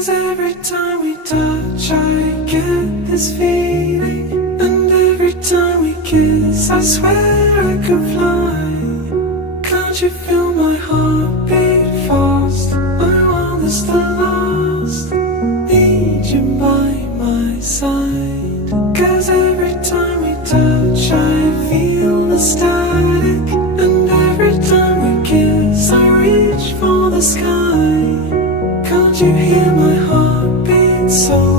'Cause every time we touch I get this feeling, and every time we kiss I swear I could fly. Can't you feel my heart beat fast? My world is the last, need you by my side. 'Cause every time we touch I feel the static, and every time we kiss I reach for the sky. Can't you hear my heart beat so